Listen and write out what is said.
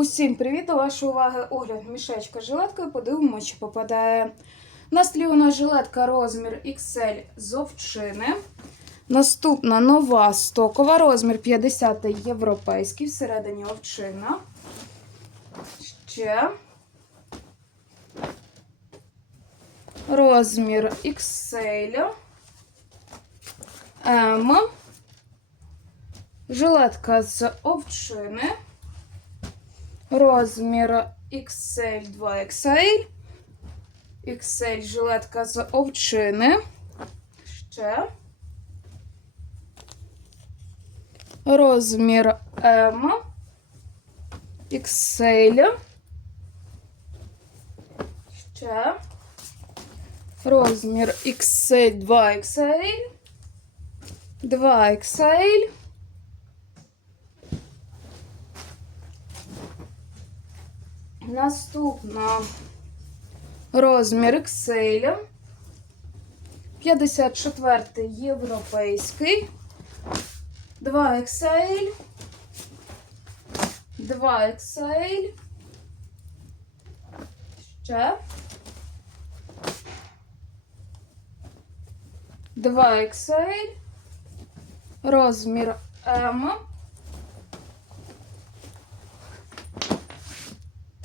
Усім привіт! До вашої уваги огляд мішечка жилеткою. Подивимося, чи попадає. На стлі у нас жилетка розмір XL з овчини. Наступна нова стокова, розмір 50 європейський, всередині овчина. Ще. Розмір XL. М. Жилетка з овчини. Розмір XL 2XL. XL жилетка з овчини. Ще. Розмір М. XL. Ще. Розмір XL 2XL. 2XL. Наступна розмір XL. 54 європейський. 2XL. 2XL. Ще. 2XL. Розмір М.